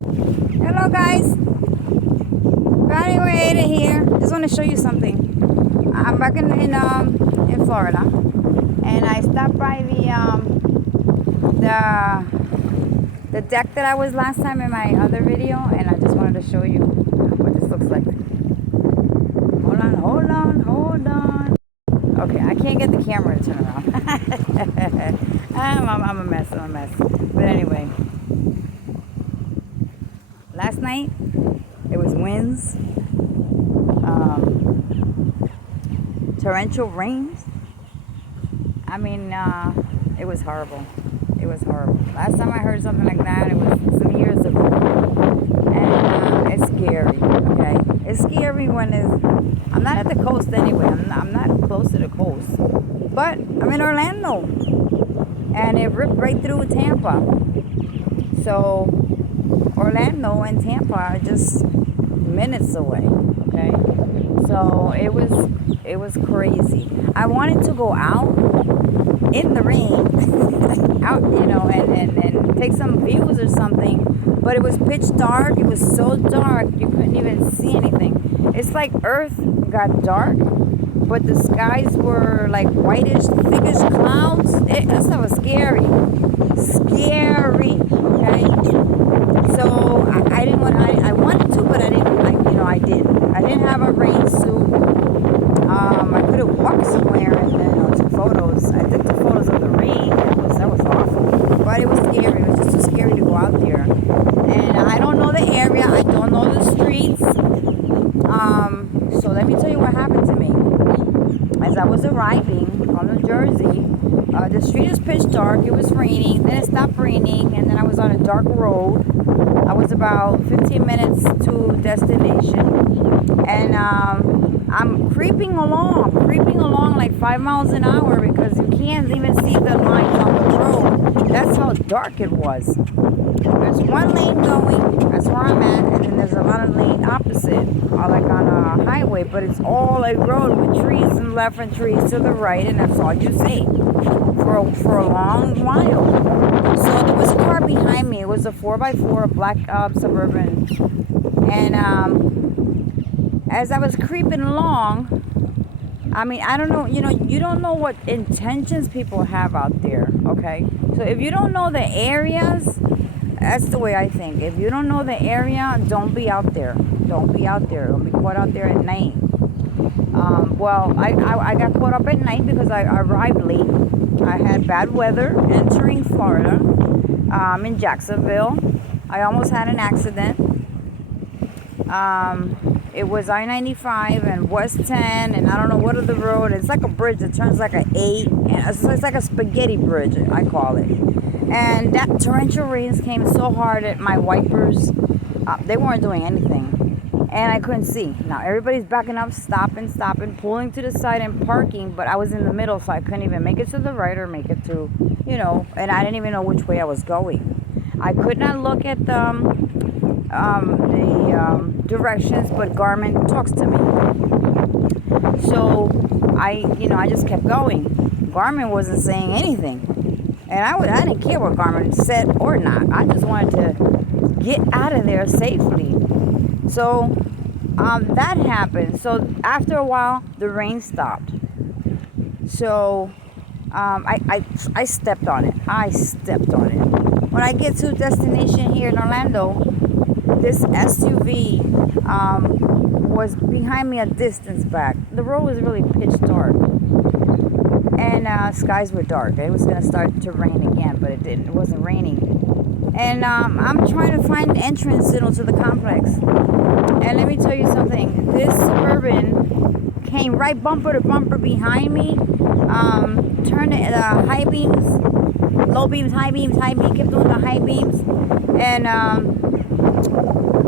Hello guys, Granny Ada here. Just want to show you something. I'm back in Florida, and I stopped by the deck that I was last time in my other video, and I just wanted to show you what this looks like. Hold on. Okay, I can't get the camera to turn around. I'm a mess. But anyway, last night it was winds, torrential rains. I mean, it was horrible. It was horrible. Last time I heard something like that, it was some years ago. And it's scary, okay? It's scary when I'm not at the coast anyway. I'm not close to the coast. But I'm in Orlando. And it ripped right through Tampa. So Orlando and Tampa are just minutes away, okay? So it was crazy. I wanted to go out in the rain, out, and take some views or something, but it was pitch dark. It was so dark you couldn't even see anything. It's like Earth got dark, but the skies were like whitish, thickish clouds. That stuff was scary, okay? So I didn't want. I wanted to, but I didn't. I didn't. I didn't have a rain suit. I could have walked somewhere and took photos. I took the photos of the rain. That was awful. But it was scary. It was just too scary to go out there. And I don't know the area. I don't know the streets. So let me tell you what happened to me. As I was arriving from New Jersey, the street is pitch dark. It was raining. Then it stopped raining, and then I was on a dark road. I was about 15 minutes to destination, and I'm creeping along like 5 miles an hour because you can't even see the lines on the road. That's how dark it was. There's one lane going, that's where I'm at, and then there's another lane opposite, like on a highway, but it's all a road with trees to the left and trees to the right, and that's all you see for a long while. So there was a car behind me. It was a 4x4, a black Suburban, and as I was creeping along, I mean, I don't know, you don't know what intentions people have out there, okay? So if you don't know the areas, that's the way I think. If you don't know the area, don't be out there. Don't be out there. Don't be caught out there at night. Well, I got caught up at night because I arrived late. I had bad weather entering Florida, in Jacksonville. I almost had an accident. It was I-95 and West 10, and I don't know what other road. It's like a bridge that turns like an 8, and it's like a spaghetti bridge, I call it. And that torrential rains came so hard at my wipers, they weren't doing anything, and I couldn't see. Now everybody's backing up, stopping, pulling to the side and parking, but I was in the middle, so I couldn't even make it to the right or make it to, and I didn't even know which way I was going. I could not look at the directions, but Garmin talks to me. So I just kept going. Garmin wasn't saying anything, and I didn't care what Garmin said or not. I just wanted to get out of there safely. So that happened. So after a while, the rain stopped. So I stepped on it. When I get to destination here in Orlando, this SUV was behind me a distance back. The road was really pitch dark, and skies were dark. It was going to start to rain again, but it didn't. It wasn't raining. And I'm trying to find an entrance to the complex. And let me tell you something. This Suburban came right bumper to bumper behind me, turned the high beams, low beams, high beams, kept doing the high beams, and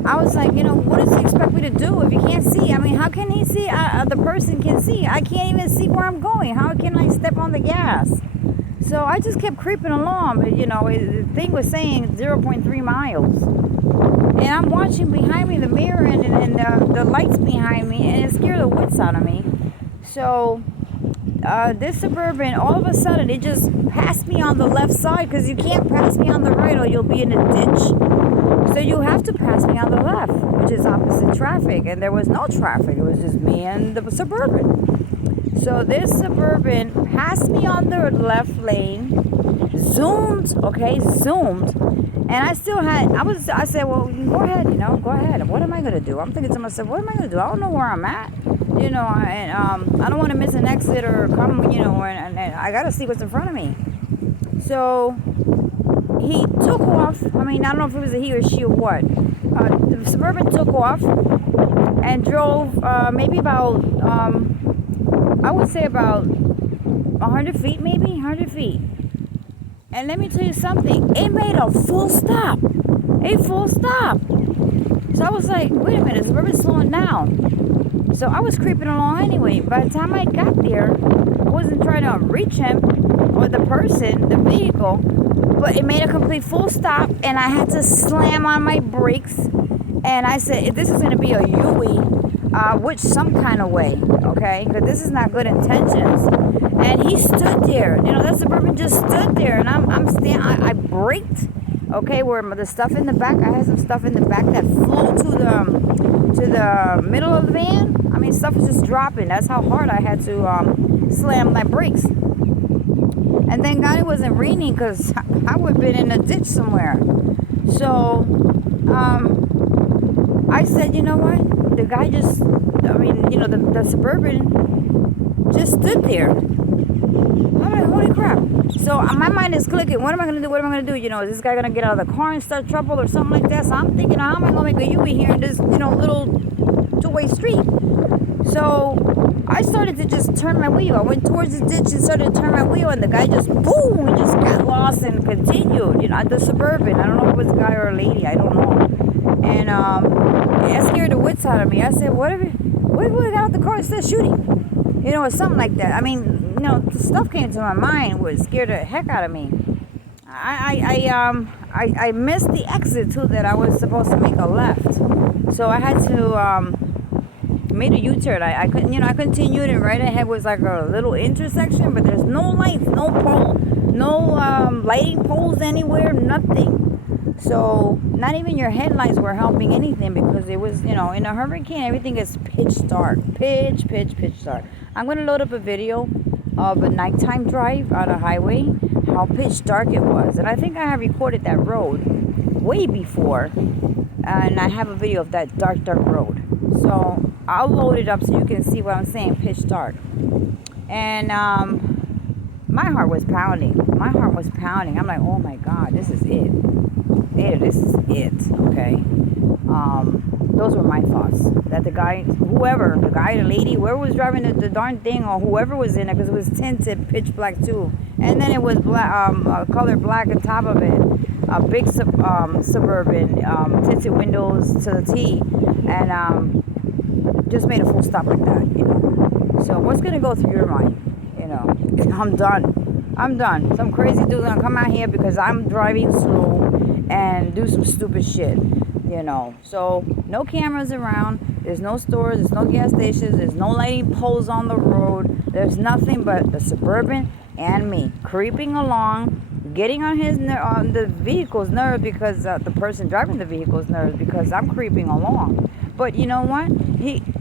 I was like, what does he expect me to do if you can't see? I mean, how can he see? The person can see. I can't even see where I'm going. How can I step on the gas? So I just kept creeping along. But, the thing was saying 0.3 miles. And I'm watching behind me, the mirror and the lights behind me, and it scared the wits out of me. So this Suburban, all of a sudden, it just passed me on the left side, because you can't pass me on the right or you'll be in a ditch. So you have to pass me on the left, which is opposite traffic. And there was no traffic. It was just me and the Suburban. So this Suburban passed me on the left lane, zoomed, and I still had, I said, well, go ahead, go ahead. What am I going to do? I'm thinking to myself, what am I going to do? I don't know where I'm at, and I don't want to miss an exit or come, and I got to see what's in front of me. So he took off. I mean, I don't know if it was a he or she or what. The Suburban took off and drove maybe about, I would say about 100 feet, maybe 100 feet. And let me tell you something. It made a full stop. A full stop. So I was like, wait a minute, Suburban's slowing down. So I was creeping along anyway. By the time I got there, I wasn't trying to reach him or the person, the vehicle, but it made a complete full stop, and I had to slam on my brakes. And I said, if this is going to be a U-E, which some kind of way, okay? Because this is not good intentions. And he stood there. That Suburban just stood there, and I braked, okay, where the stuff in the back, I had some stuff in the back that flew to the middle of the van. I mean, stuff was just dropping. That's how hard I had to slam my brakes. And thank God it wasn't raining, because I would have been in a ditch somewhere. So I said, you know what? The guy just, the Suburban just stood there. I'm like, holy crap. So my mind is clicking. What am I going to do? What am I going to do? Is this guy going to get out of the car and start trouble or something like that? So I'm thinking, how am I going to make a U-E here in this, little two-way street? So I started to just turn my wheel. I went towards the ditch and started to turn my wheel, and the guy just, boom, he just got lost and continued. The Suburban. I don't know if it was a guy or a lady. I don't know. And it scared the wits out of me. I said, what if we got out the car and started shooting? Or something like that. I mean, the stuff came to my mind, was scared the heck out of me. I missed the exit too, that I was supposed to make a left. So I had to made a U-turn. I couldn't, I continued, and right ahead was like a little intersection, but there's no lights, no pole, no lighting poles anywhere, nothing. So not even your headlights were helping anything, because it was, in a hurricane, everything is pitch dark, pitch dark. I'm going to load up a video of a nighttime drive on a highway, how pitch dark it was. And I think I have recorded that road way before, and I have a video of that dark road. So I'll load it up so you can see what I'm saying, pitch dark. And my heart was pounding. I'm like, oh my God, this is it. This is it, okay? Those were my thoughts. That the guy, the lady, whoever was driving the darn thing, or whoever was in it, because it was tinted pitch black too. And then it was black, color black on top of it. A big Suburban, tinted windows to the T. And just made a full stop like that, So what's going to go through your mind? I'm done. Some crazy dude's going to come out here because I'm driving slow and do some stupid shit, So no cameras around. There's no stores. There's no gas stations. There's no lighting poles on the road. There's nothing but the Suburban and me creeping along, getting on on the vehicle's nerves, because the person driving the vehicle's nerves, because I'm creeping along. But you know what?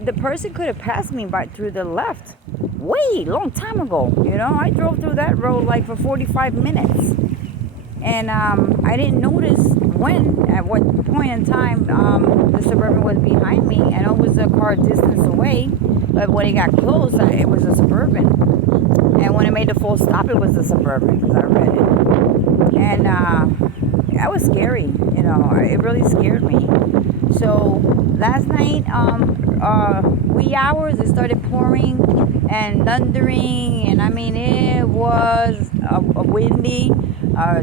The person could have passed me through the left way long time ago. I drove through that road like for 45 minutes. And I didn't notice at what point in time the Suburban was behind me. And it was a car distance away. But when it got close, it was a Suburban. And when it made the full stop, it was a Suburban, because I read it. And that was scary. It really scared me. So last night, wee hours, it started pouring and thundering, and I mean, it was windy.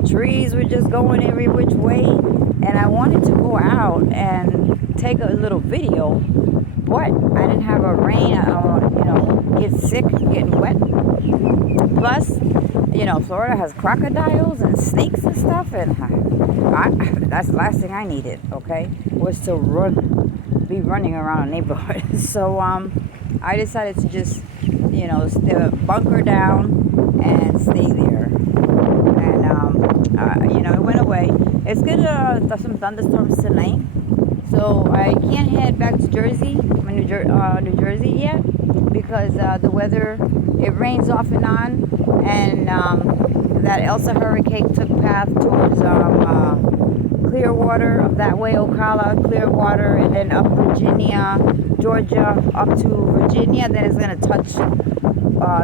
Trees were just going every which way, and I wanted to go out and take a little video, but I didn't have a rain. I don't get sick, getting wet. Plus, Florida has crocodiles and snakes and stuff, and that's the last thing I needed, okay, was to be running around a neighborhood. So I decided to just, bunker down and stay there. And, it went away. It's gonna some thunderstorms tonight. So I can't head back to New Jersey yet because the weather, it rains off and on, and that Elsa hurricane took path towards Clearwater, up that way, Ocala, Clearwater, and then up Virginia, Georgia, up to Virginia. Then it's gonna touch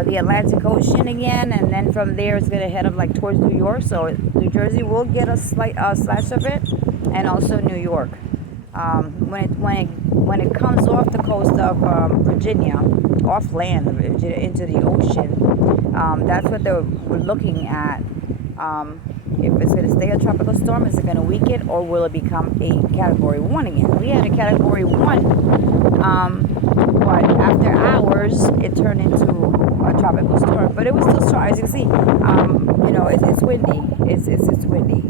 the Atlantic Ocean again, and then from there it's gonna head up like towards New York. So New Jersey will get a slight slash of it, and also New York. When it comes off the coast of Virginia, off land of Virginia into the ocean, that's what we're looking at. If it's going to stay a tropical storm, is it going to weaken, or will it become a Category 1 again? We had a Category 1, but after hours, it turned into a tropical storm. But it was still strong. As you can see, it's windy. It's windy.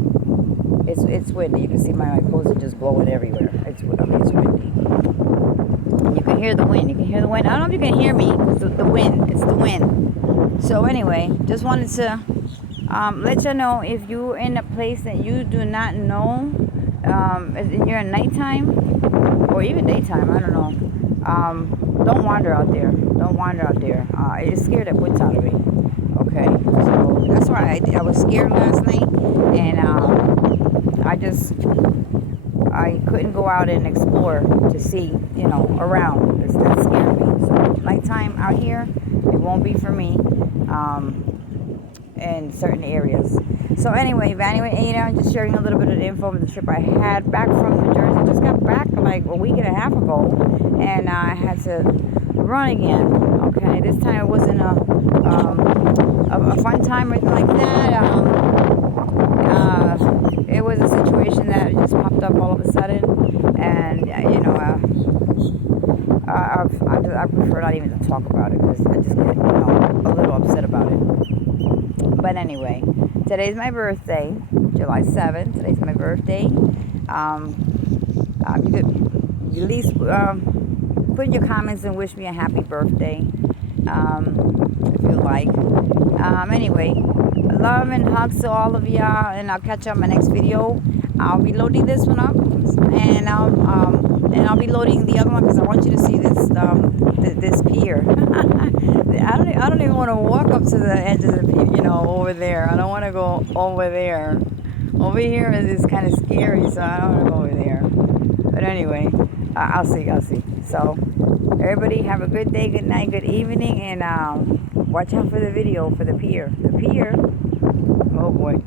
It's windy. You can see my clothes are just blowing everywhere. It's windy. You can hear the wind. I don't know if you can hear me. It's the wind. It's the wind. So anyway, just wanted to let you know, if you're in a place that you do not know, if you're in nighttime or even daytime, I don't know. Don't wander out there. It scared the wits out of me. Okay, so that's why I was scared last night, and I couldn't go out and explore to see, around. That scared me. So nighttime out here, it won't be for me. In certain areas. So anyway, Vanny with Ada, I'm just sharing a little bit of the info of the trip I had back from New Jersey. I just got back like a week and a half ago, and I had to run again. Okay, this time it wasn't a fun time or anything like that. It was a situation that just popped up all of a sudden, and I prefer not even to talk about it because I just get a little upset about it. But anyway, today's my birthday, July 7th. Today's my birthday. You could at least put in your comments and wish me a happy birthday, if you like. Anyway, love and hugs to all of y'all, and I'll catch you on my next video. I'll be loading this one up, and I'll be loading the other one because I want you to see this pier. I don't even want to walk up to the edge of the pier, over there. I don't want to go over there. Over here is kind of scary, so I don't want to go over there. But anyway, I'll see. So everybody have a good day, good night, good evening, and watch out for the video for the pier. The pier. Oh boy.